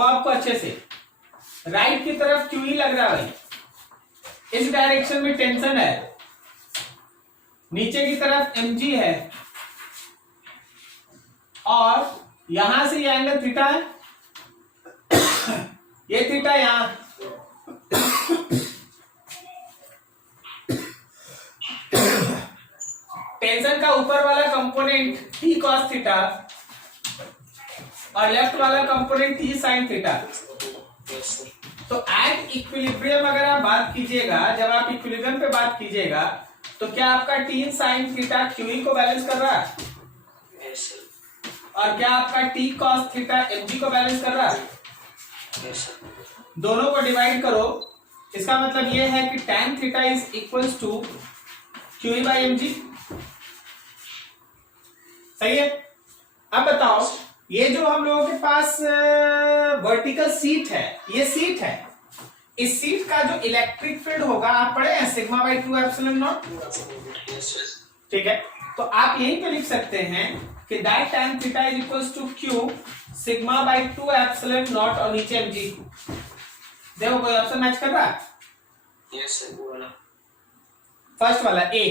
देखो आपको अच्छे से, राइट की तरफ क्यू ही लग रहा है भाई, इस डायरेक्शन में टेंशन है, नीचे की तरफ mg है, और यहां से ये एंगल थीटा है, ये थीटा यहां, टेंशन का ऊपर वाला कंपोनेंट t cos थीटा और लेफ्ट वाला कंपोनेंट t sin थीटा। तो एट इक्विलिब्रियम अगर आप बात कीजिएगा, जब आप इक्विलिब्रियम पे बात कीजिएगा, तो क्या आपका t sin थीटा QE को बैलेंस कर रहा है, और क्या आपका t cos थीटा mg को बैलेंस कर रहा है? दोनों को डिवाइड करो, इसका मतलब ये है कि tan theta is equals to QE by mg। सही है। अब बताओ, ये जो हम लोगों के पास वर्टिकल सीट है, ये सीट है, इस सीट का जो इलेक्ट्रिक फील्ड होगा आप पढ़े हैं, सिग्मा बाई 2 एप्सिलॉन नॉट। ठीक है, तो आप यहीं पे लिख सकते हैं कि that tan theta is equals to Q sigma by 2 epsilon not और नीचे mg। देखो कोई ऑप्शन मैच कर रहा है? यस सर, फर्स्ट वाला ए।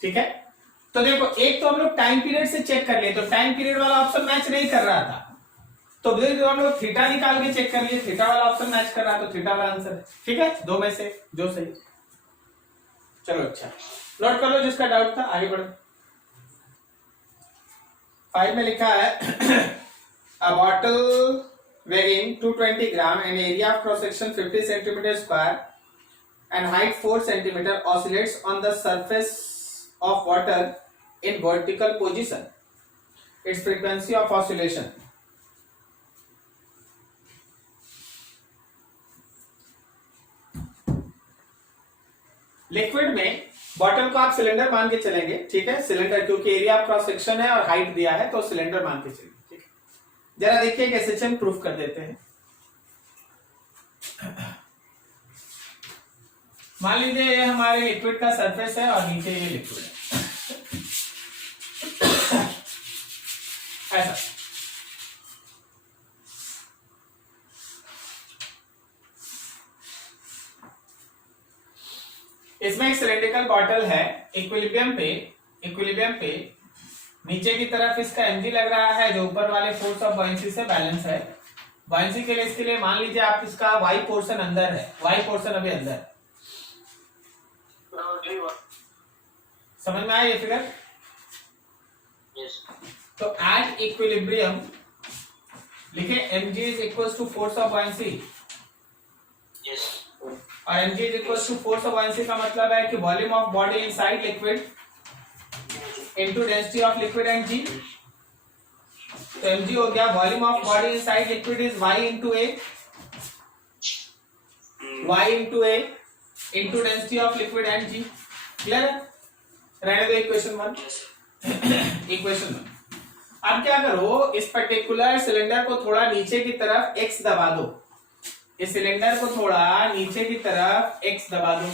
ठीक है, तो देखो एक तो हम लोग टाइम पीरियड से चेक कर लिए, तो टाइम पीरियड वाला ऑप्शन मैच नहीं कर रहा था, तो हम लोग थीटा निकाल के चेक कर लिए, थीटा वाला ऑप्शन मैच कर रहा, तो थीटा वाला आंसर है। ठीक है, दो में से जो सही। चलो अच्छा, नोट कर लो जिसका डाउट था, आगे बढ़ो। 5 में लिखा है अ bottle weighing 220 gram and area of cross section 50 centimeter square and height 4 centimeter oscillates on the surface of water in vertical position. Its frequency of oscillation. Liquid में बॉटल को आप सिलेंडर मान के चलेंगे। ठीक है, सिलेंडर क्योंकि एरिया ऑफ क्रॉस सेक्शन है और हाइट दिया है, तो सिलेंडर मान के चलेंगे। ठीक है, जरा देखिए कैसे हम प्रूफ कर देते हैं। मान लीजिए ये हमारे लिक्विड का सरफेस है और नीचे ये लिक्विड है, ऐसा। इसमें एक सिलेंड्रिकल बॉटल है, इक्विलिब्रियम पे नीचे की तरफ इसका mg लग रहा है, जो ऊपर वाले फोर्स ऑफ बॉयंसी से बैलेंस है। बॉयंसी के लिए इसके लिए मान लीजिए आप इसका y पोर्शन अंदर है, y पोर्शन अभी अंदर है। समझ में आया ये फिगर? यस। तो एट इक्विलिब्रियम लिखे mg is equals to force of buoyancy, yes, और mg is equals to force of buoyancy का मतलब है कि volume of body inside liquid into density of liquid and g। तो mg हो गया volume of body inside liquid is y into a, y into a into density of liquid and g। Clear है? रहने दो equation 1। Equation 1, अब क्या करो, इस पर्टिकुलर सिलेंडर को थोड़ा नीचे की तरफ x दबा दो, इस सिलेंडर को थोड़ा नीचे की तरफ x दबा दो।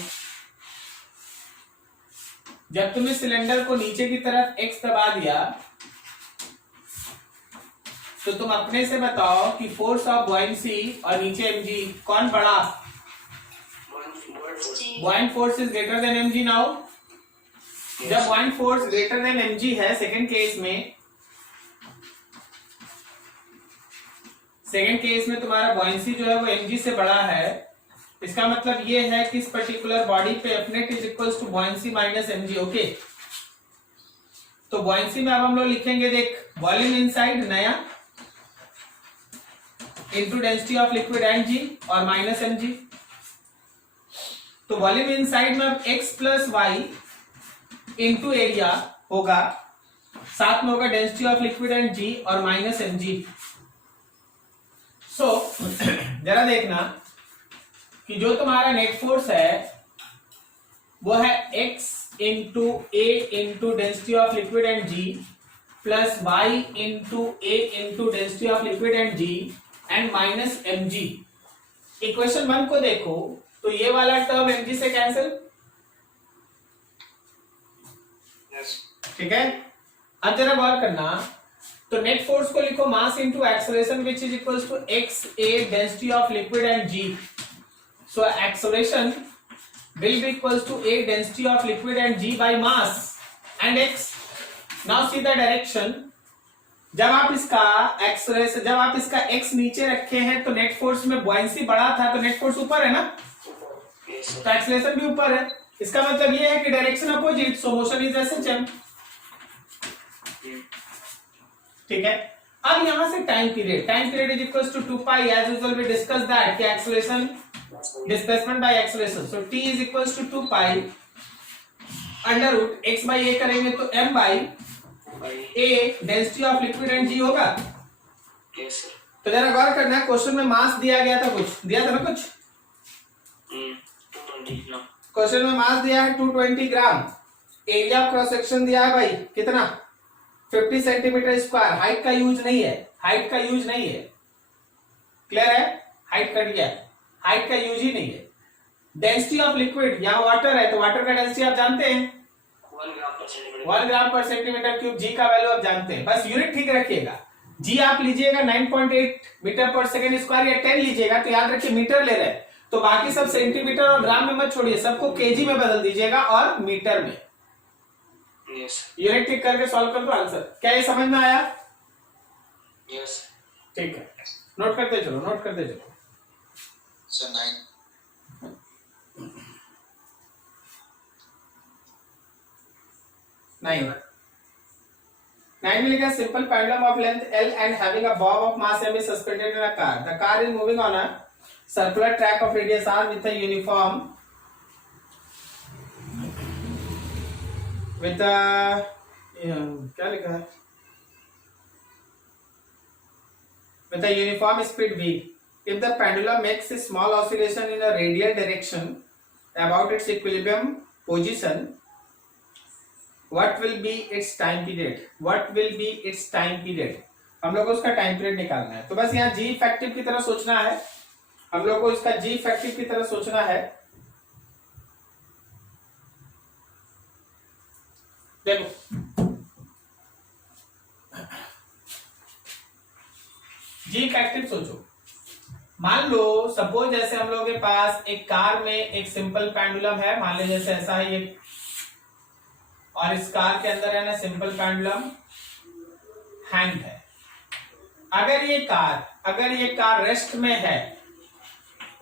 जब तुम इस सिलेंडर को नीचे की तरफ x दबा दिया, तो तुम अपने से बताओ कि फोर्स ऑफ बॉयंसी और नीचे mg कौन बड़ा? Buoyant force is greater than mg। Now जब buoyant force greater than mg है, सेकेंड केस में तुम्हारा बॉयंसी जो है वो mg से बड़ा है। इसका मतलब ये है कि इस पर्टिकुलर बॉडी पे F net is equals to buoyancy minus mg। Okay, तो बॉयंसी में अब हम लोग लिखेंगे, देख, वॉल्यूम इनसाइड नया into density of liquid and g और माइनस mg। तो वॉल्यूम इनसाइड में अब x plus y into area होगा, साथ में होगा density of liquid and g और माइनस mg। सो जरा देखना कि जो तुम्हारा नेट फोर्स है वो है x into a into density of liquid and g plus y into a into density of liquid and g and minus mg। Equation 1 को देखो तो ये वाला टर्म mg से कैंसिल। ठीक है, अब जरा गौर करना, तो नेट फोर्स को लिखो mass into acceleration which is equals to x a density of liquid and g. So acceleration will be equals to a density of liquid and g by mass and x. Now see the direction. जब आप इसका acceleration, जब आप इसका x नीचे रखे हैं तो नेट फोर्स में बुयांसी बढ़ा था, तो नेट फोर्स ऊपर है ना, तो एक्सेलरेशन भी ऊपर है. इसका मतलब ये है कि direction opposite, so motion is S H M. ठीक है. अब यहां से time period is equals to 2 pi. As usual we discuss that कि acceleration displacement by acceleration. So t is equals to 2 pi under root x by a करेंगे तो m by a density of liquid and g होगा. yes sir. तो जरा गौर करना है, question में मास दिया गया था, कुछ दिया था ना, कुछ 220 ना. क्वेश्चन में मास दिया है 220 ग्राम. एरिया ऑफ क्रॉस सेक्शन दिया है भाई कितना, 50 सेंटीमीटर स्क्वायर. हाइट का यूज नहीं है, हाइट का यूज नहीं है. क्लियर है, हाइट कट गया, हाइट का यूज ही नहीं है. डेंसिटी ऑफ लिक्विड, यहाँ वाटर है तो वाटर का डेंसिटी आप जानते हैं 1 ग्राम पर सेंटीमीटर. 1 ग्राम पर सेंटीमीटर क्यूब. जी का वैल्यू आप जानते हैं, बस यूनिट ठीक रखिएगा. जी आप लीजिएगा 9.8 मीटर पर सेकेंड स्क्वायर या 10 लीजिएगा तो याद रखिए मीटर ले रहे हैं, तो बाकी सब सेंटीमीटर और ग्राम में मत छोड़िए, सबको केजी में बदल दीजिएगा और मीटर में. yes यूनिट ठीक करके सॉल्व कर दो आंसर. क्या ये समझ में आया? yes ठीक है, नोट करते चलो, नोट करते चलो. sir. 9 में लिखा simple pendulum of length L and having a bob of mass m is suspended in a car. The car is moving on a circular track of radius r with a uniform with a क्या लिखा है, with a uniform speed v. If the pendulum makes a small oscillation in a radial direction about its equilibrium position, what will be its time period? What will be its time period? हम लोग को उसका time period निकालना है. तो बस यहाँ जी effective की तरह सोचना है, हम लोग को इसका जी इफेक्टिव की तरह सोचना है. देखो जी इफेक्टिव सोचो. मान लो सपोज जैसे हम लोगों के पास एक कार में एक सिंपल पेंडुलम है, मान लो जैसे ऐसा है ये, और इस कार के अंदर है ना सिंपल पेंडुलम हैंग है. अगर ये कार रेस्ट में है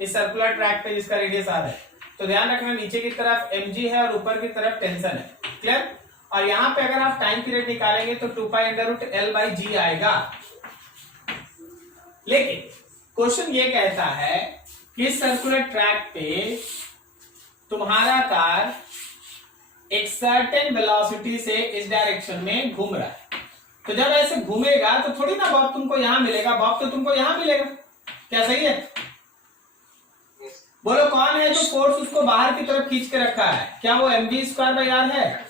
इस सर्कुलर ट्रैक पे जिसका रेडियस आर है, तो ध्यान रखना नीचे की तरफ mg है और ऊपर की तरफ टेंशन है. क्लियर. और यहाँ पे अगर आप टाइम पीरियड निकालेंगे तो 2 pi under root L by G आएगा. लेकिन क्वेश्चन ये कहता है कि इस सर्कुलर ट्रैक पे तुम्हारा कार एक सर्टेन वेलोसिटी से इस डायरेक्शन में घूम रहा है. तो जब ऐसे घूमेगा तो थोड़ी ना बॉब तुमको यहां मिलेगा, बॉब तो तुमको यहां मिलेगा. क्या सही है? बोलो कौन है जो फोर्स उसको बाहर की तरफ खींच के रखा है? क्या वो mv स्क्वायर बाई आर है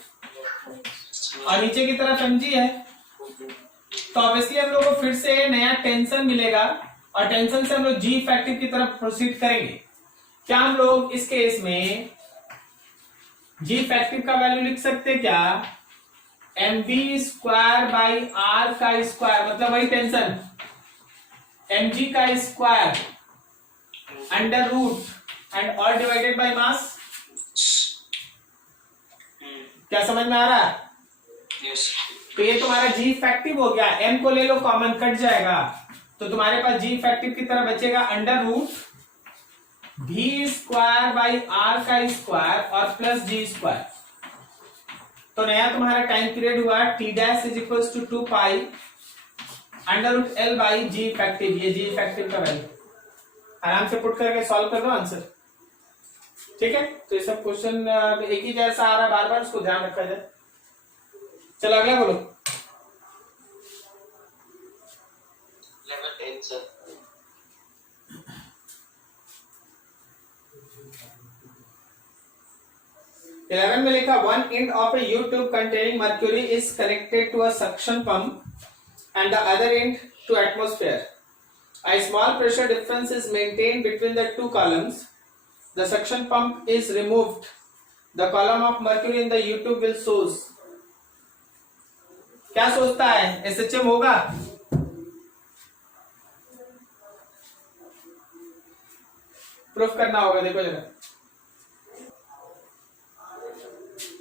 और नीचे की तरफ mg है? तो ऑब्वियसली हम लोग को फिर से नया टेंशन मिलेगा और टेंशन से हम लोग जी इफेक्टिव की तरफ प्रोसीड करेंगे. क्या हम लोग इस केस में जी इफेक्टिव का वैल्यू लिख सकते क्या? mv स्क्वायर बाई आर का स्क्वायर, मतलब वही टेंशन mg का square under root and all divided by mass. क्या समझ में आ रहा है? yes तो ये तुम्हारा जी इफेक्टिव हो गया. m को ले लो कॉमन, कट जाएगा, तो तुम्हारे पास जी इफेक्टिव की तरह बचेगा under root v square by r का स्क्वायर और प्लस जी स्क्वायर. तो नया तुम्हारा टाइम पीरियड हुआ t dash is equals to 2 pi under root L by g effective. ये जी इफेक्टिव का वैल्यू आराम से पुट करके सॉल्व कर दो आंसर. ठीक है. तो ये सब क्वेश्चन एक ही जैसा आ रहा है, बार बार उसको ध्यान रखा जाए. चलो अगला बोलो. level 10 sir. इलेवन में लिखा one end of A U tube containing mercury is connected to a suction pump and the other end to atmosphere. A small pressure difference is maintained between the two columns. The suction pump is removed. The column of mercury in the U tube will shows. क्या सोचता है, SHM होगा? Proof करना होगा, देखो जरा,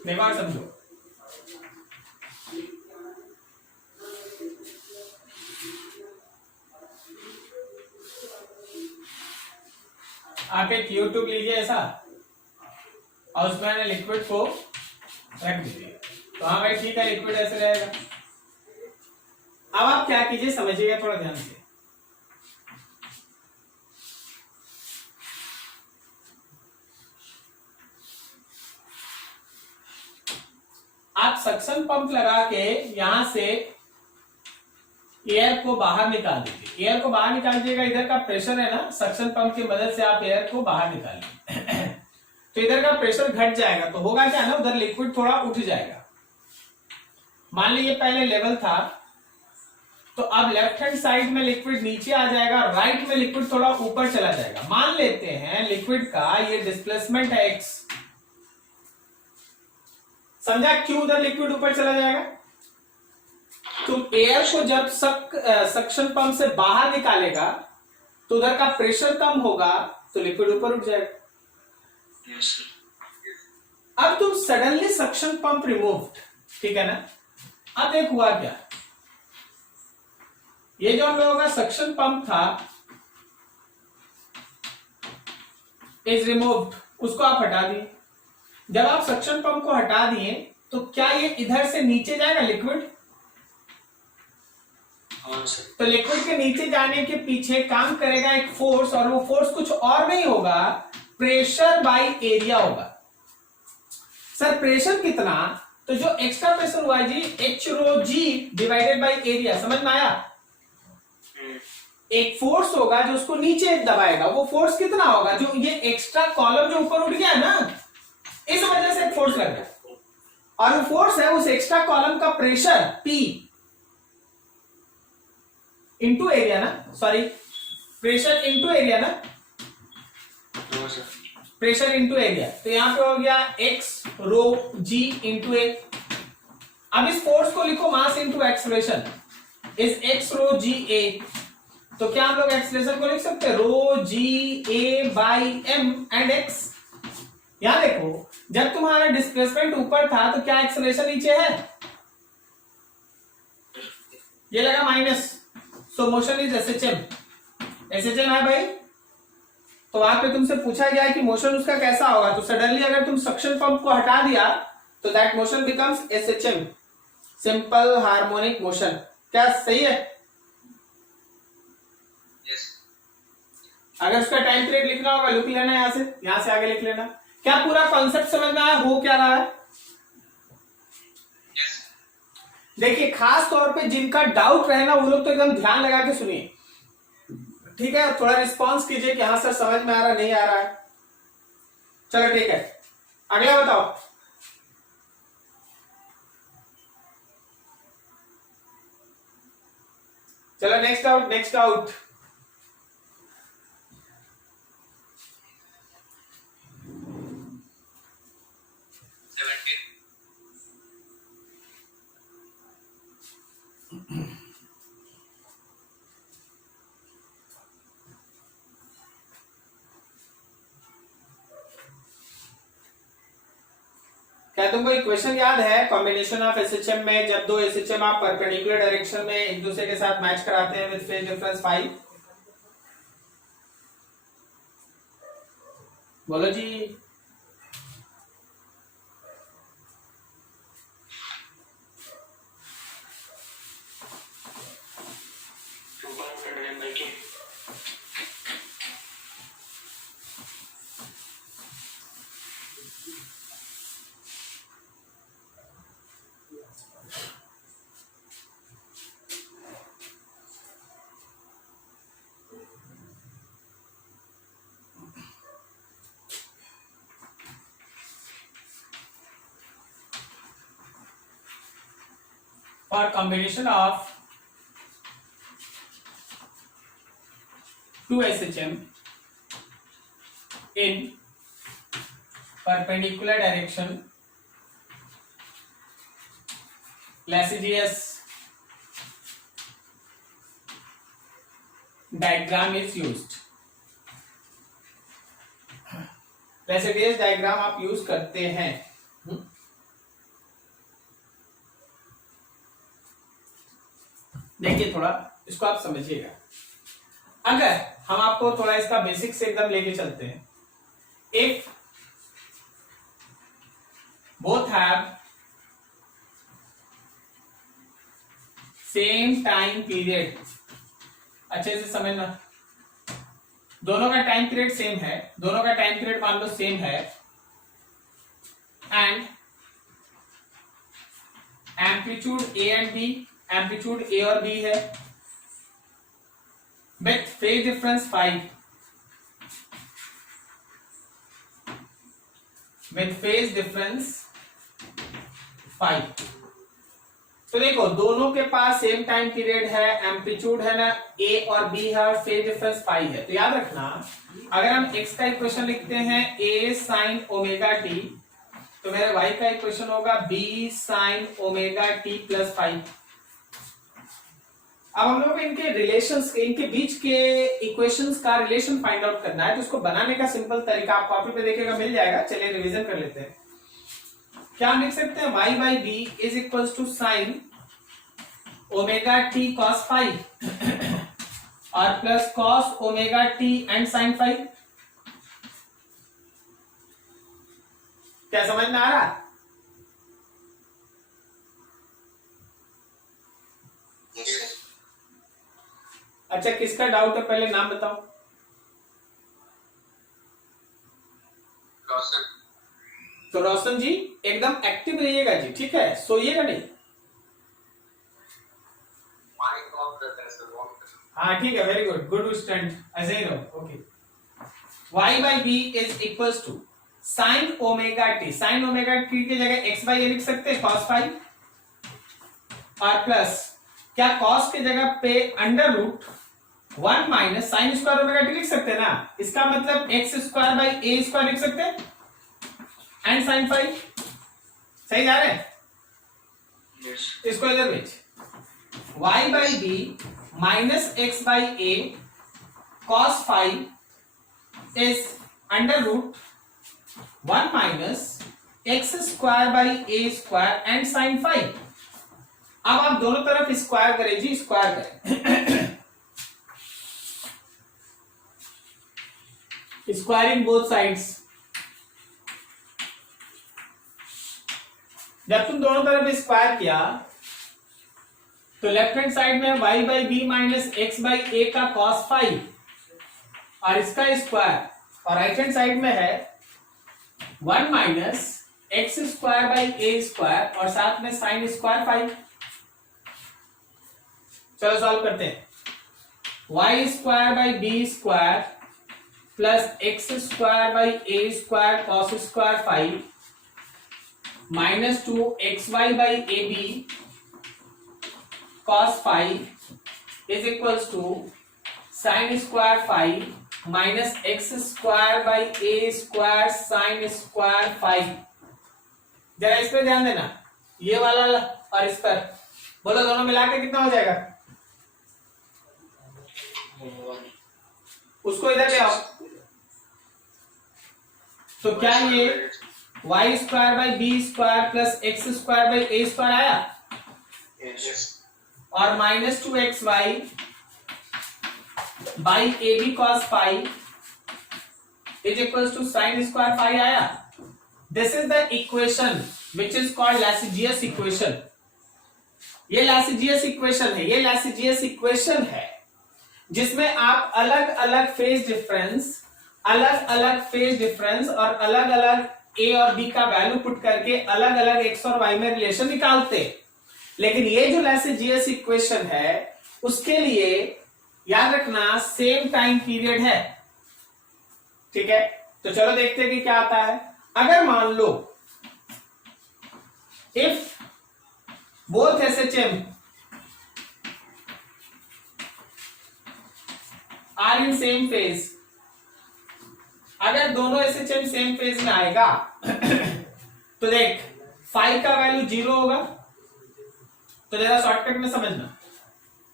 देखो और समझो। आप एक यूट्यूब लीजिए ऐसा और उसमें लिक्विड को रख दीजिए, तो हाँ भाई ठीक है, लिक्विड ऐसे रहेगा। अब आप क्या कीजिए, समझिएगा थोड़ा ध्यान से। आप सक्शन पंप लगा के यहां से एयर को बाहर निकाल दीजिए। एयर को बाहर निकाल दीजिएगा, इधर का प्रेशर है ना, सक्शन पंप की मदद से आप एयर को बाहर निकालिए तो इधर का प्रेशर घट जाएगा, तो होगा क्या ना, उधर लिक्विड थोड़ा उठ जाएगा। मान लीजिए पहले लेवल था, तो अब लेफ्ट हैंड साइड में लिक्विड नीचे आ जाएगा, राइट में लिक्विड थोड़ा ऊपर चला जाएगा। मान लेते हैं लिक्विड का ये डिस्प्लेसमेंट है x, समझा क्यों उधर लिक्विड ऊपर चला जाएगा? तुम एयर को जब सक्शन पंप से बाहर निकालेगा तो उधर का प्रेशर कम होगा, तो लिक्विड ऊपर उठ जाएगा। Yes, sir. अब तुम सडनली सक्शन पंप रिमूव्ड, ठीक है ना। अब एक हुआ क्या, ये जो हम लोगों का सक्शन पंप था इज रिमूव्ड, उसको आप हटा दिए। जब आप सक्शन पंप को हटा दिए तो क्या ये इधर से नीचे जाएगा लिक्विड? हाँ सर। तो लिक्विड के नीचे जाने के पीछे काम करेगा एक फोर्स, और वो फोर्स कुछ और नहीं होगा, प्रेशर बाय एरिया होगा। सर प्रेशर कितना? तो जो एक्स्ट्रा प्रेशर हुआ जी, H rho G divided by area, समझ में आया? एक फोर्स होगा जो उसको नीचे दबाएगा, वो फोर्स कितना होगा? जो ये एक्स्ट्रा कॉलम जो ऊपर उठ गया है ना, इस वजह से एक फोर्स लग गया, और वो फोर्स है उस एक्स्ट्रा कॉलम का प्रेशर P इंटू एरिया ना, सॉरी प्रेशर इंटू एरिया ना, हाँ सर। Pressure into area. तो यहां पे हो गया x रो g इंटू ए। अब इस फोर्स को लिखो मास इंटू एक्सलेशन, इस x रो g a। तो क्या हम लोग एक्सलेशन को लिख सकते हैं, रो g a by m and x। यहां देखो, जब तुम्हारा डिस्प्लेसमेंट ऊपर था तो क्या एक्सलेशन नीचे है? ये लगा minus, so motion is SHM. SHM है भाई। तो वहां पे तुमसे पूछा गया है कि मोशन उसका कैसा होगा, तो सडनली अगर तुम सक्शन पंप को हटा दिया तो that motion becomes SHM, simple harmonic motion. क्या सही है? Yes. अगर उसका टाइम पीरियड लिखना होगा लिख लेना, यहां से आगे लिख लेना। क्या पूरा कॉन्सेप्ट समझ में आया, हो क्या रहा है? Yes. देखिए खास तौर पे जिनका डाउट रहे ना, वो लोग तो एकदम ध्यान लगा के सुनिए, ठीक है? थोड़ा रिस्पॉन्स कीजिए कि हाँ सर समझ में आ रहा, नहीं आ रहा है। चलो ठीक है, अगला बताओ। चलो नेक्स्ट आउट, नेक्स्ट आउट। क्या तुमको इक्वेशन याद है कॉम्बिनेशन ऑफ एसएचएम में, जब दो एसएचएम आप परपेंडिकुलर डायरेक्शन में एक दूसरे के साथ मैच कराते हैं विद फेज डिफरेंस 5? बोलो जी। For combination of two SHM in perpendicular direction, Lasius diagram is used, रेसिडियस डायग्राम आप यूज करते हैं। देखिए थोड़ा इसको आप समझिएगा। अगर हम आपको थोड़ा इसका बेसिक से एकदम लेके चलते हैं, if both have same time period, अच्छे से समझना, दोनों का टाइम पीरियड सेम है, दोनों का टाइम पीरियड मान लो सेम है, and amplitude A and B, amplitude A और बी है, with phase difference 5, with phase difference 5। तो देखो दोनों के पास सेम टाइम पीरियड है, एम्पलीट्यूड है ना ए और बी है, और फेज डिफरेंस 5 है। तो याद रखना, अगर हम x का इक्वेशन लिखते हैं a sin ओमेगा टी, तो मेरे y का इक्वेशन होगा b sin omega T plus 5। अब हम लोग इनके रिलेशंस के, इनके बीच के इक्वेशंस का रिलेशन फाइंड आउट करना है। तो इसको बनाने का सिंपल तरीका आप कॉपी पे देखेगा, मिल जाएगा। चलिए रिवीजन कर लेते हैं। क्या हम लिख सकते हैं, y by B is equal to sine omega t cos 5 और plus cos omega t and sine 5। क्या समझ में आ रहा? अच्छा, किसका डाउट है पहले नाम बताओ। रोशन। तो रोशन जी एकदम एक्टिव रहिएगा जी, ठीक है, सोइएगा नहीं। माइक ऑफ करता है सर, ऑन करता हाँ ठीक है, वेरी गुड, गुड स्टूडेंट, ऐसे ही रहो। Okay, y by B is equals to sine omega t, sine omega t की जगह x बाई ए लिख सकते हैं cos 5, और प्लस क्या cos की जगह पे under root 1 minus sine square omega t लिख सकते हैं ना। इसका मतलब x square by A square लिख सकते हैं एंड साइन 5। सही जा रहे हैं? है। यस। इसको इधर भेज, y by B minus X by A cos 5 is under root 1 minus x square by A square and sine 5। अब आप दोनों तरफ स्क्वायर करें जी, स्क्वायर करें, स्क्वायरिंग बोथ साइड्स। जब तुम दोनों तरफ स्क्वायर किया तो लेफ्ट हैंड साइड में y by B minus X by A का cos 5 और इसका स्क्वायर, और राइट हैंड साइड में है 1 minus x square by A square और साथ में साइन स्क्वायर 5। चलो सॉल्व करते हैं। y square by B square plus x square by A square cos square 5 minus 2 x Y by A b cos 5 is equals to sine square 5 minus x square by A square sine square 5। जरा इस पर ध्यान देना, ये वाला और इस पर, बोलो दोनों मिला के कितना हो जाएगा। उसको इधर ले आओ। तो क्या ये y square by B square plus x square by A square आया, यस। और minus 2 x Y by A B cos 5 is equals to sine square 5 आया। This is the equation which is called Lissajous equation. ये Lissajous equation है, ये Lissajous equation है जिसमें आप अलग अलग फेज डिफरेंस, अलग अलग फेज डिफरेंस और अलग अलग ए और बी का वैल्यू पुट करके अलग अलग एक्स और वाई में रिलेशन निकालते। लेकिन ये जो लैसिजियस इक्वेशन है उसके लिए याद रखना सेम टाइम पीरियड है, ठीक है। तो चलो देखते हैं कि क्या आता है। अगर मान लो if both SHM are in same phase, अगर दोनों एसएचएम सेम फेज में आएगा तो देख 5 का वैल्यू 0 होगा। तो जरा शॉर्टकट में समझना,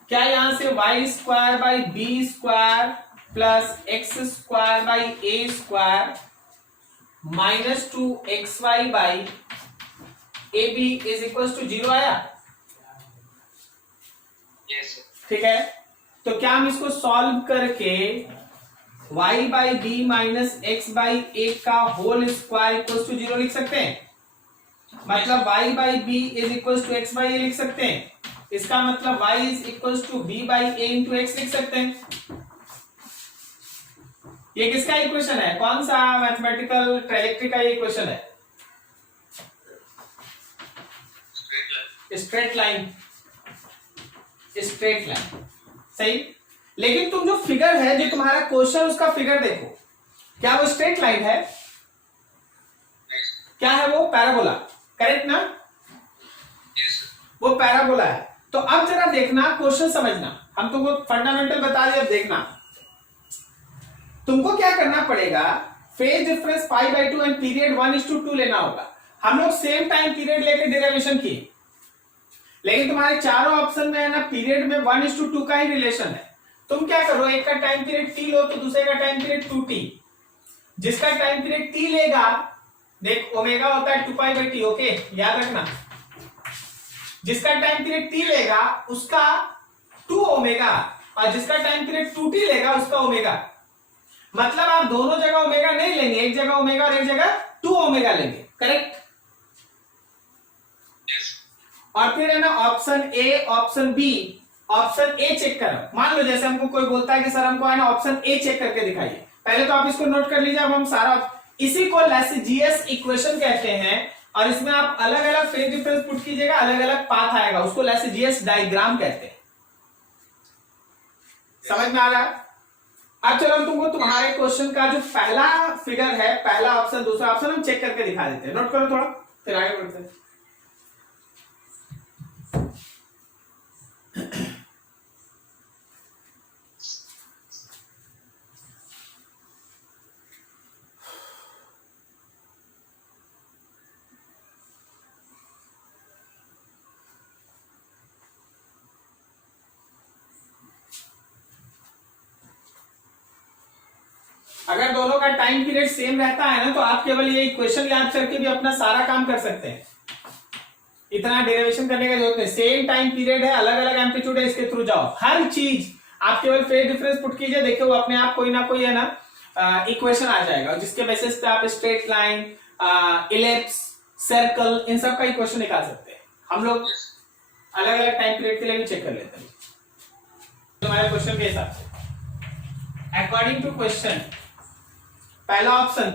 क्या यहां से y square by B square plus x square by A square minus 2xy by A b is equal to 0 आया? Yes, sir. ठीक है, तो क्या हम इसको सॉल्व करके y by B minus X by A का होल स्क्वायर इक्वल टू 0 लिख सकते हैं? मतलब y by B is equal to X by A लिख सकते हैं। इसका मतलब y is equal to B by A into X लिख सकते हैं। ये किसका इक्वेशन है? कौन सा मैथमेटिकल ट्रेजेक्टरी का ये इक्वेशन है? Straight line. स्ट्रेट लाइन, सही। लेकिन तुम जो फिगर है, जो तुम्हारा क्वेश्चन, उसका फिगर देखो, क्या वो स्ट्रेट लाइन है? Yes, क्या है वो? पैराबोला, करेक्ट ना? yes, sir. वो पैराबोला है। तो अब जरा देखना, क्वेश्चन समझना, हम तुमको फंडामेंटल बता दिए, अब देखना तुमको क्या करना पड़ेगा। Phase difference pi by 2 and period 1:2 लेना होगा। हम लोग सेम टाइम पीरियड लेकर डेरिवेशन किए, लेकिन तुम्हारे चारों ऑप्शन में है ना, पीरियड में 1:2 का ही रिलेशन है। तुम क्या करो, एक का टाइम पीरियड t लो तो दूसरे का टाइम पीरियड 2t। जिसका टाइम पीरियड t लेगा, देख ओमेगा होता है 2π/t, ओके याद रखना। जिसका टाइम पीरियड t लेगा उसका 2 ओमेगा, और जिसका टाइम पीरियड 2t लेगा उसका ओमेगा। मतलब आप दोनों जगह ओमेगा नहीं लेंगे, एक जगह ओमेगा और एक जगह 2 ओमेगा लेंगे, करेक्ट? Yes. और फिर है ना option a, option b, option a check करो। मान लो जैसे हमको कोई बोलता है कि सर हमको है ना ऑप्शन ए चेक करके दिखाइए, पहले तो आप इसको नोट कर लीजिए। अब हम सारा, इसी को लैसिजियस इक्वेशन कहते हैं, और इसमें आप अलग अलग फेज डिफरेंस पुट कीजिएगा, अलग अलग पाथ आएगा, उसको लैसिजियस डायग्राम कहते हैं। समझ में आ रहा है? अब चलो हम तुमको तुम्हारे क्वेश्चन का जो पहला फिगर है, पहला ऑप्शन, दूसरा ऑप्शन हम चेक करके दिखा देते हैं। नोट करो थोड़ा, फिर आगे बढ़ते हैं। अगर दोनों का टाइम पीरियड सेम रहता है ना, तो आप केवल ये इक्वेशन याद करके भी अपना सारा काम कर सकते हैं। इतना डेरिवेशन करने का जरूरत नहीं। सेम टाइम पीरियड है, अलग अलग एम्पलीट्यूड है, इसके थ्रू जाओ। हर चीज आप केवल फेज डिफरेंस पुट कीजिए, देखिए वो अपने आप कोई ना कोई है ना इक्वेशन आ जाएगा, जिसके बेसिस पे आप स्ट्रेट लाइन, इलिप्स, सर्कल, इन सब का इक्वेशन निकाल सकते हैं। हम लोग अलग अलग टाइम पीरियड के लिए भी चेक कर लेते हैं तुम्हारे क्वेश्चन के हिसाब से। अकॉर्डिंग टू क्वेश्चन, पहला ऑप्शन,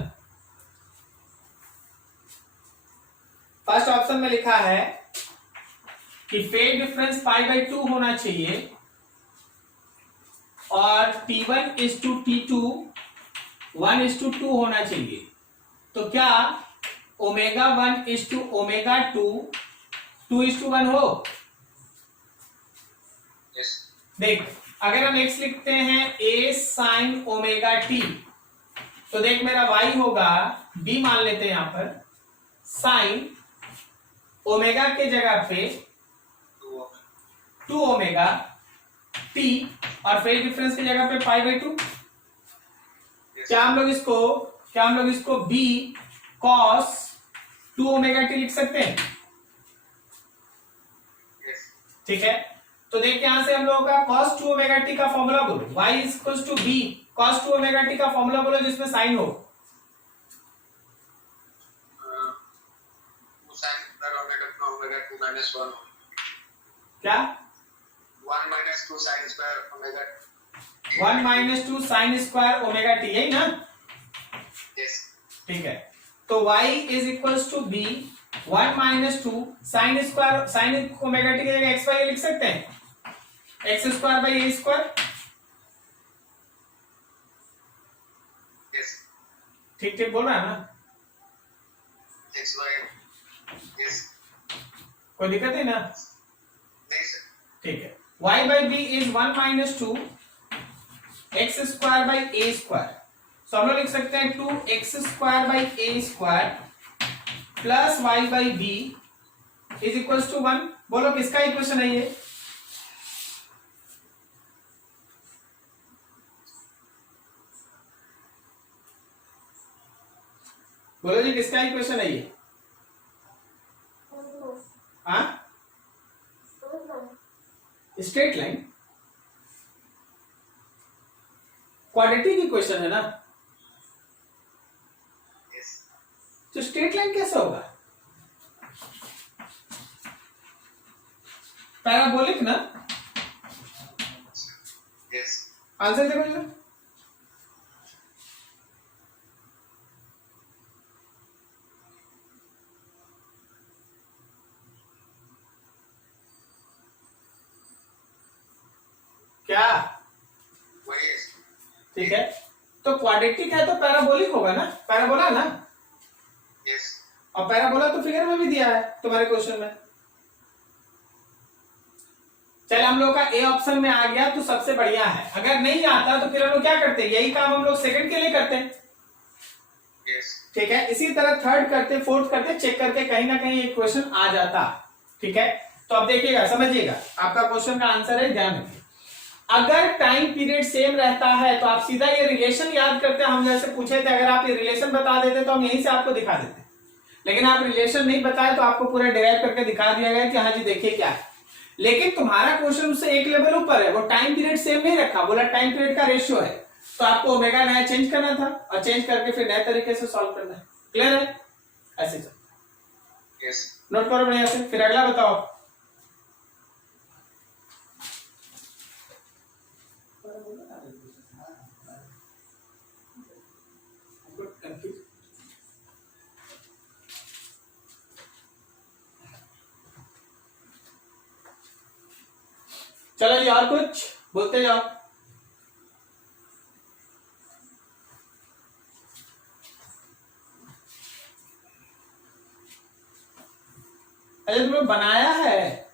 फर्स्ट ऑप्शन में लिखा है कि फेज डिफरेंस π/2 होना चाहिए और T1:T2 1:2 होना चाहिए। तो क्या ω1:ω2 2:1 हो? Yes. देख, अगर हम x लिखते हैं a sin ωt, तो देख मेरा y होगा, b मान लेते हैं यहां पर, साइन ओमेगा के जगह पे 2 ओमेगा t, और फेज डिफरेंस की जगह पे π/2। Yes. क्या हम लोग इसको b cos 2 ओमेगा t लिख सकते हैं? Yes. ठीक है, तो देख यहां से हम लोगों का cos 2 ओमेगा t का फॉर्मूला बोलो, y equals to b cos 2 omega t का फॉर्मूला बोलो जिसमें साइन हो। 2 sin square omega 2 minus 1. क्या? 1 minus 2 sin square omega. 1 minus 2 sine square omega t, यही ना? Yes. ठीक है, तो y is equals to b 1 minus 2 sine square, sine omega t की जगह एक्स बाई लिख सकते हैं, x square by A square. Yes. ठीक ठीक बोल रहा है ना? X by. Yes. कोई दिक्कत है ना? नहीं sir. ठीक है, y by B is 1 minus 2 X square by A square. So हम लोग लिख सकते हैं 2x square by A square plus y by B is equal to 1। बोलो किसका इक्वेशन है ये? बोलो जी किसका इक्वेशन है ये? हाँ, स्ट्रेट लाइन क्वाड्रेटिक इक्वेशन है ना, Yes. तो स्ट्रेट लाइन कैसे होगा? पैराबोलिक ना। Yes. आंसर देखो जरा। क्या? वही है. ठीक है, तो क्वाड्रेटिक है तो पैराबोलिक होगा ना, पैराबोला ना, Yes. और पैराबोला तो फिगर में भी दिया है तुम्हारे क्वेश्चन में। चल हम लोग का ए ऑप्शन में आ गया तो सबसे बढ़िया है, अगर नहीं आता तो फिर हम लोग क्या करते हैं, यही काम हम लोग सेकंड के लिए करते हैं। Yes. ठीक है, इसी तरह थर्ड करते, फोर्थ करते, चेक करके कहीं ना कहीं एक क्वेश्चन आ जाता। ठीक है, तो अब देखिएगा, समझिएगा, आपका क्वेश्चन का आंसर है, ध्यान रखिए, अगर टाइम पीरियड सेम रहता है तो आप सीधा ये रिलेशन याद करते हैं। हम जैसे पूछे थे, अगर आप ये रिलेशन बता देते तो हम यहीं से आपको दिखा देते, लेकिन आप रिलेशन नहीं बताए तो आपको पूरा डिराइव करके दिखा दिया गया कि हाँ जी देखिए क्या है। लेकिन तुम्हारा क्वेश्चन उससे एक लेवल ऊपर है, वो टाइम पीरियड सेम नहीं रखा, बोला टाइम पीरियड का रेशियो है, तो आपको ओमेगा नया चेंज करना था और चेंज करके फिर नए तरीके से सॉल्व करना है। क्लियर है? ऐसे चल, Yes. नोट करो बढ़िया से, फिर अगला बताओ। चलो जी, और कुछ बोलते जाओ। अरे तुमने बनाया है,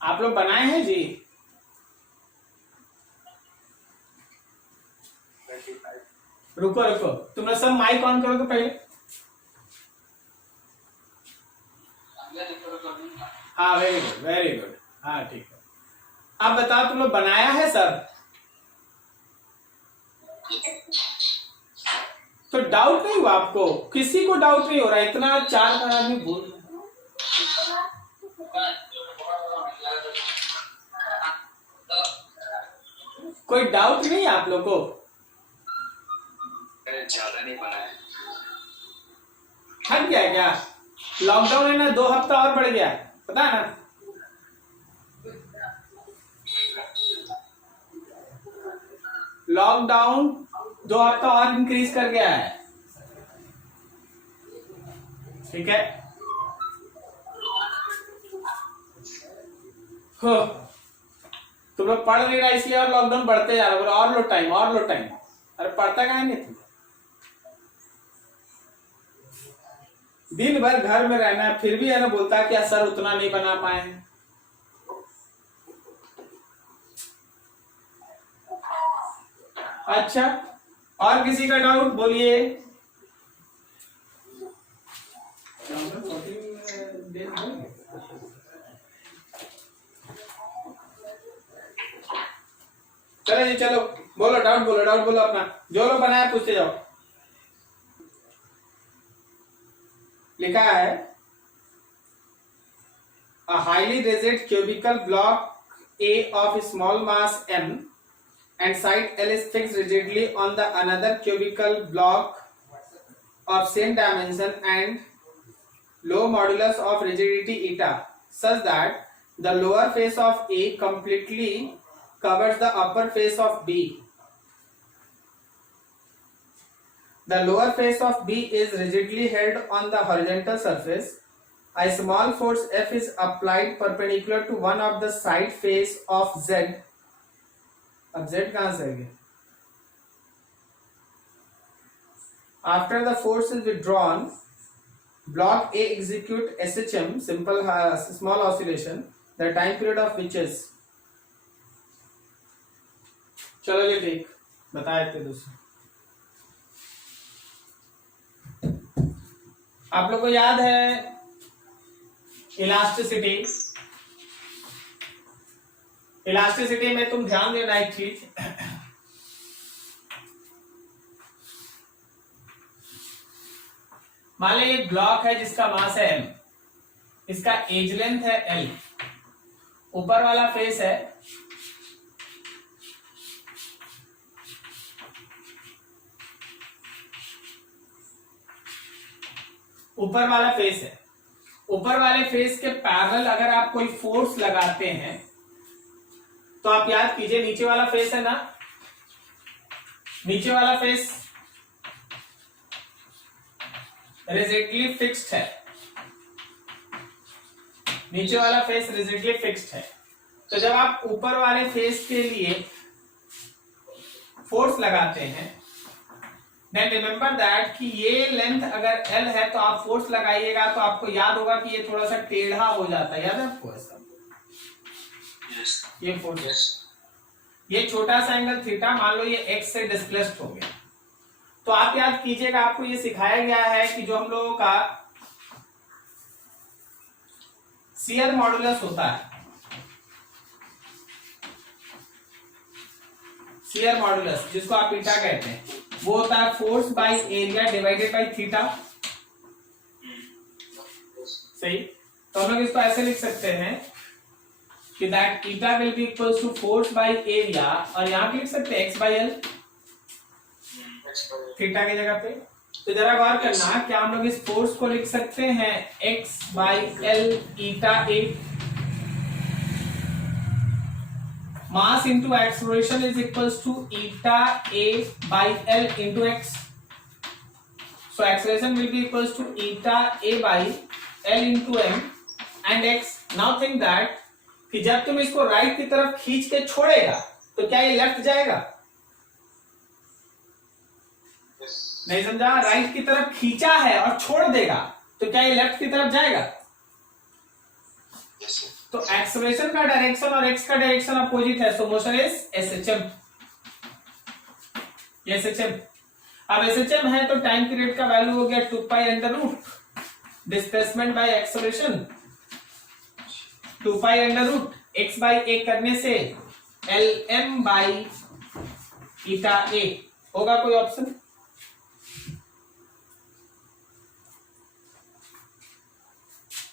आप लोग बनाए हैं जी? 25. रुको रुको, तुम लोग सब माइक ऑन करोगे पहले। हाँ वेरी गुड वेरी गुड, हाँ ठीक है। अब बताओ तुम लोग बनाया है सब? तो डाउट नहीं हुआ आपको? किसी को डाउट नहीं हो रहा? इतना 4 आदमी बोल रहे हैं। कोई डाउट नहीं है आप लोग को? ज्यादा नहीं बनाया. हट गया क्या? लॉकडाउन है ना, 2 हफ्ता और बढ़ गया, पता है ना? लॉकडाउन 2 हफ्ता और इंक्रीज कर गया है। ठीक है, हो तुम लोग पढ़ नहीं रहा इसलिए और लॉकडाउन बढ़ते जा रहा है। और लो टाइम, और लो टाइम। अरे पढ़ता कहाँ नहीं तुम? दिन भर घर में रहना है, फिर भी है ना बोलता है कि सर उतना नहीं बना पाए हैं। अच्छा, और किसी का डाउट बोलिए। चलो जी, चलो बोलो डाउट, बोलो डाउट, बोलो अपना, जो लोग बनाया पूछते जाओ। लिखा है a highly rigid cubical block A of small mass m and side L is fixed rigidly on the another cubical block of same dimension and low modulus of rigidity eta such that the lower face of A completely covers the upper face of B. The lower face of B is rigidly held on the horizontal surface. A small force F is applied perpendicular to one of the side face of Z. अब Z कहाँ से आएगी? After the force is withdrawn, block A execute SHM, simple small oscillation, the time period of which is. चलो ये ठीक बताए थे दूसरे। आप लोग को याद है इलास्टिसिटी, इलास्टिसिटी में तुम ध्यान देना एक चीज, मान लो एक ब्लॉक है जिसका मास है m, इसका एज लेंथ है l, ऊपर वाला फेस है ऊपर वाले फेस के पैरेलल अगर आप कोई फोर्स लगाते हैं तो आप याद कीजिए नीचे वाला फेस है ना, नीचे वाला फेस रिजिडली फिक्स्ड है, नीचे वाला फेस रिजिडली फिक्स्ड है। तो जब आप ऊपर वाले फेस के लिए फोर्स लगाते हैं, देन रिमेंबर दैट कि ये लेंथ अगर l है तो आप फोर्स लगाइएगा तो आपको याद होगा कि ये थोड़ा सा टेढ़ा हो जाता है, याद है आपको ऐसा? ये फोर्स, ये छोटा सा एंगल थीटा मान लो ये x से डिस्प्लेस्ड हो गया, तो आप याद कीजिएगा आपको ये सिखाया गया है कि जो हम लोगों का शियर मॉडुलस होता है, शियर मॉडुलस जिसको आप ईटा कहते हैं, वो होता है force by area divided by theta. सही, तो हम लोग इसको ऐसे लिख सकते हैं कि that eta will be equals to force by area, और यहां पे लिख सकते हैं x बाय एल थीटा की जगह पे। तो जरा गौर करना, क्या हम लोग इस फोर्स को लिख सकते हैं x by l eta a, mass into acceleration is equals to eta a by l into x, so acceleration will be equals to eta a by l into m and x. Now think that कि जब तुम इसको right की तरफ खींच के छोड़ेगा तो क्या ये लेफ्ट जाएगा? नहीं समझा? राइट की तरफ खींचा है और छोड़ देगा तो क्या ये लेफ्ट की तरफ जाएगा? तो एक्सेलरेशन का डायरेक्शन और एक्स का डायरेक्शन अपोजिट है, so motion is SHM. SHM, अब एसएचएम है तो टाइम पीरियड का वैल्यू हो गया 2 पाई अंडर रूट displacement by acceleration, 2 pi under root X by A करने से L M by eta A होगा। कोई option?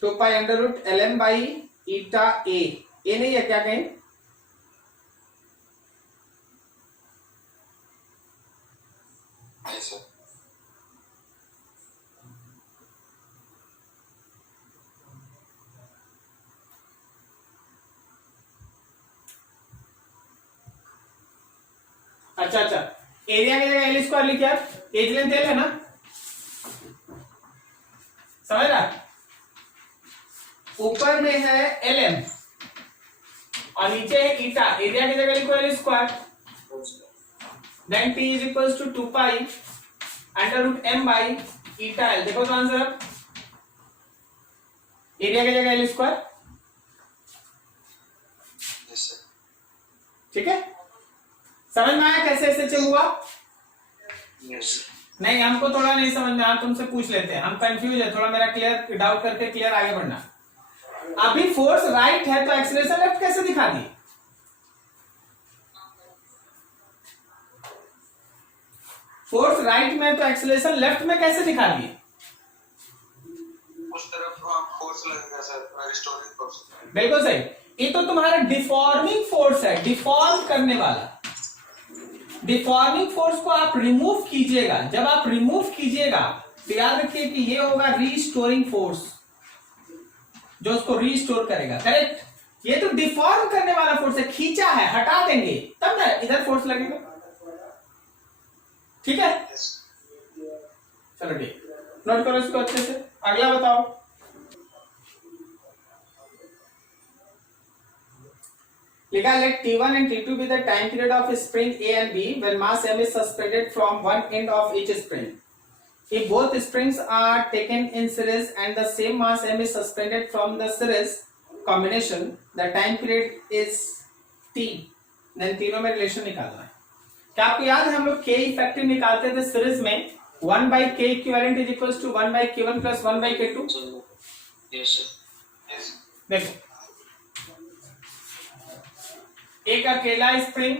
Two pi under root L M by eta A नहीं है क्या कहें? अच्छा, एरिया की जगह एल स्क्वायर लिखा, एज लेंथ एल है ना, समझ रहा? ऊपर में है एल एम और नीचे है ईटा, एरिया की जगह लिखो l square, then t is equals to 2 pi under root m by eta l. देखो तो आंसर, एरिया की जगह एल स्क्वायर, ठीक है? समझ में आया कैसे एसएचएम हुआ? नहीं, हमको थोड़ा नहीं समझ में आया, तुमसे पूछ लेते हैं, हम कंफ्यूज है थोड़ा, मेरा क्लियर डाउट करके क्लियर आगे बढ़ना। अभी फोर्स राइट है तो एक्सीलरेशन लेफ्ट कैसे दिखा दी? फोर्स राइट में तो एक्सीलरेशन लेफ्ट में कैसे दिखा दिए? उस तरफ फोर्स लगेगा सर, रिस्टोरिंग फोर्स। बिल्कुल सही, ये तो तुम्हारा डिफॉर्मिंग फोर्स है, डिफॉर्म करने वाला। डिफॉर्मिंग फोर्स को आप रिमूव कीजिएगा, जब आप रिमूव कीजिएगा तो याद रखिए कि ये होगा रीस्टोरिंग फोर्स, जो उसको रीस्टोर करेगा। करेक्ट? ये तो डिफॉर्म करने वाला फोर्स है, खींचा है, हटा देंगे तब ना इधर फोर्स लगेगा, ठीक है? चलो ठीक, नोट करो इसको अच्छे से। अगला बताओ, लिखा let T1 and T2 be the time period of spring A and B when mass M is suspended from one end of each spring. If both springs are taken in series and the same mass M is suspended from the series combination, the time period is T. Then तीनों में relation निकालना है। क्या आपको याद है हम लोग K इफेक्टिव निकालते थे सीरीज में, 1 by K equivalent is equals to 1 by K1 plus 1 by K2। Yes sir, yes. देखो एक अकेला स्प्रिंग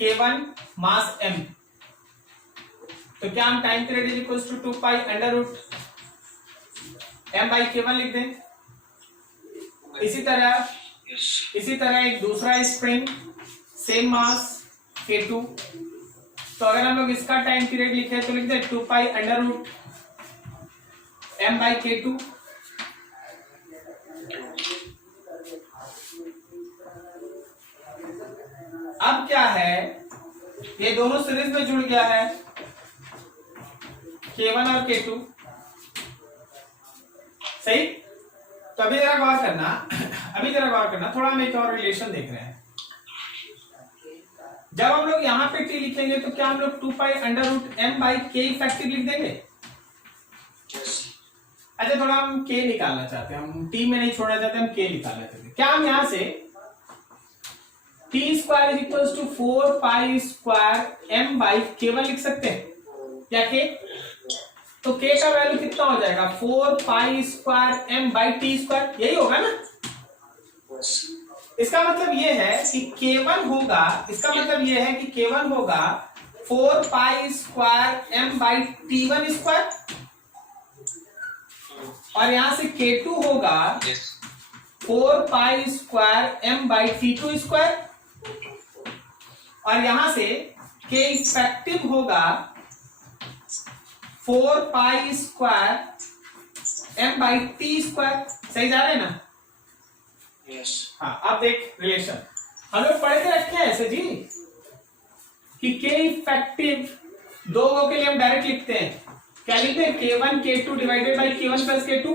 K1 मास m, तो क्या हम time period is equal to 2 pi under root m by K1 लिख दें। इसी तरह एक दूसरा स्प्रिंग सेम मास K2, तो अगर हम लोग इसका टाइम पीरियड लिखे तो लिख दे 2 pi under root m by K2। अब क्या है, ये दोनों सीरीज में जुड़ गया है K1 और K2, सही। तो अभी जरा गौर करना, थोड़ा हम एक और रिलेशन देख रहे हैं। जब हम लोग यहाँ पे t लिखेंगे तो क्या हम लोग 2 pi under root m by k effective लिख देंगे। अच्छा, थोड़ा हम k निकालना चाहते हैं, हम t में नहीं छोड़ना चाहते, हम k निकालना चाहते हैं। क्या हम यहाँ से t square is equal to 4 pi square m by k1 लिख सकते हैं या k? तो k का वैल्यू कितना हो जाएगा, 4 pi square m by t square, यही होगा ना। इसका मतलब ये है कि K1 होगा, 4 pi square m by T1 square, और यहां से K2 होगा 4 pi square m by T2 square, और यहां से K इफेक्टिव होगा 4 pi square m by T square. सही जा रहे हैं ना। हाँ, अब देख रिलेशन हम लोग पढ़ के रखे हैं ऐसे जी कि K इफेक्टिव दो के लिए हम डायरेक्ट लिखते हैं, क्या लिखते हैं, K1 K2 divided by K1 plus K2।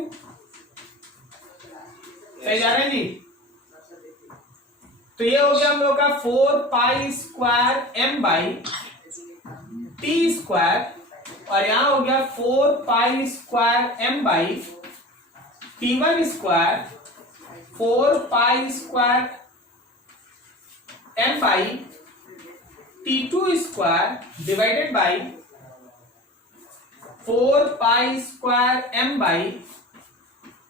सही जा रहे हैं जी। तो ये हो गया हम लोग का 4 pi square m by T square, और यहां हो गया 4 pi square m by T1 square, 4 pi square m by T2 square divided by 4 pi square m by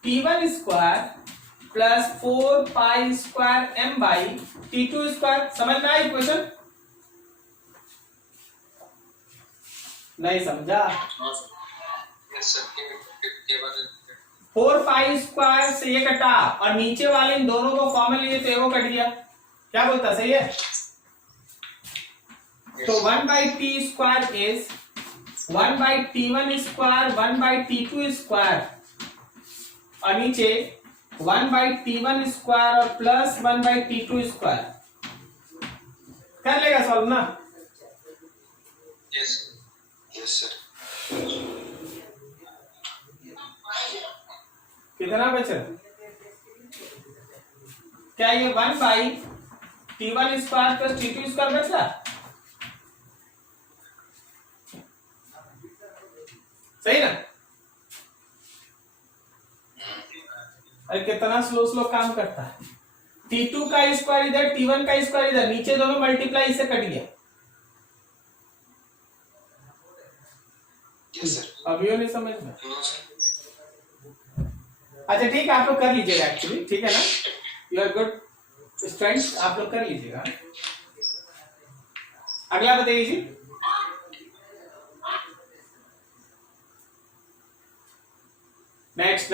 T1 square plus 4 pi square m by T2 square. समझ में आई equation? नहीं समझा? 4 pi square से ये कटा और नीचे वाले इन दोनों को कॉमन लिए तो एगो कट गया। क्या बोलता, सही है? तो 1 by T square is 1 by T1 square 1 by T2 square, और नीचे 1 बाई T1 स्क्वायर और प्लस 1 बाई T2 स्क्वायर। कर लेगा सॉल्व ना? Yes sir. कितना बचा? क्या ये 1 by T1 square plus T2 square बचा? सही ना? अरे कितना स्लो काम करता है। T2 का स्क्वायर इधर, T1 का स्क्वायर इधर, नीचे दोनों मल्टीप्लाई इससे कट गया। अभी नहीं समझ में? अच्छा ठीक है, आप लोग कर लीजिएगा एक्चुअली, ठीक है ना, यू आर गुड स्टूडेंट्स, आप लोग कर लीजिएगा। अगला बताइए जी। नेक्स्ट